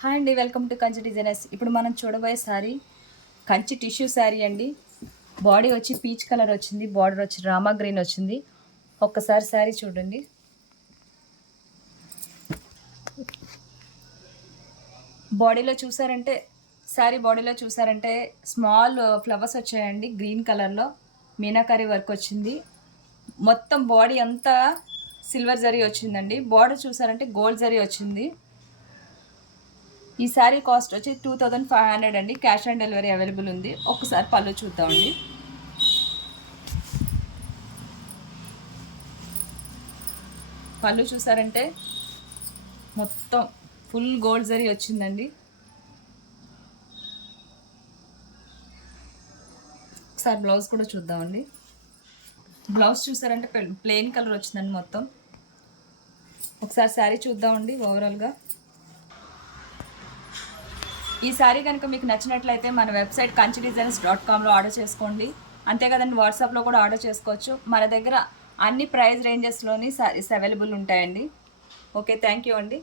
Hi అండి, welcome to Kanchi designers. ఇప్పుడు మనం చూడబోయే శారీ కంచి టిష్యూ శారీ అండి. బాడీ వచ్చి పీచ్ కలర్ వచ్చింది, బార్డర్ వచ్చి రామా గ్రీన్ వచ్చింది. ఒక్కసారి శారీ చూడండి. బాడీలో చూసారంటే బాడీలో చూసారంటే స్మాల్ ఫ్లవర్స్ వచ్చాయండి. గ్రీన్ కలర్లో మీనాకారి వర్క్ వచ్చింది. మొత్తం బాడీ అంతా సిల్వర్ జరీ వచ్చిందండి. బార్డర్ చూసారంటే గోల్డ్ జరీ వచ్చింది. ఈ శారీ కాస్ట్ వచ్చి 2500 అండి. క్యాష్ ఆన్ డెలివరీ అవైలబుల్ ఉంది. ఒకసారి పళ్ళు చూద్దామండి. పళ్ళు చూసారంటే మొత్తం ఫుల్ గోల్డ్ జరీ వచ్చిందండి. ఒకసారి బ్లౌజ్ కూడా చూద్దామండి. బ్లౌజ్ చూసారంటే ప్లెయిన్ కలర్ వచ్చిందండి మొత్తం. ఒకసారి శారీ చూద్దామండి ఓవరాల్గా. ఈ శారీ కనుక మీకు నచ్చినట్లయితే మన వెబ్సైట్ kanchidesigns.comలో ఆర్డర్ చేసుకోండి. అంతే కదండి, వాట్సాప్లో కూడా ఆర్డర్ చేసుకోవచ్చు. మన దగ్గర అన్ని ప్రైస్ రేంజెస్లోని శారీస్ అవైలబుల్ ఉంటాయండి. ఓకే, థ్యాంక్ యూ అండి.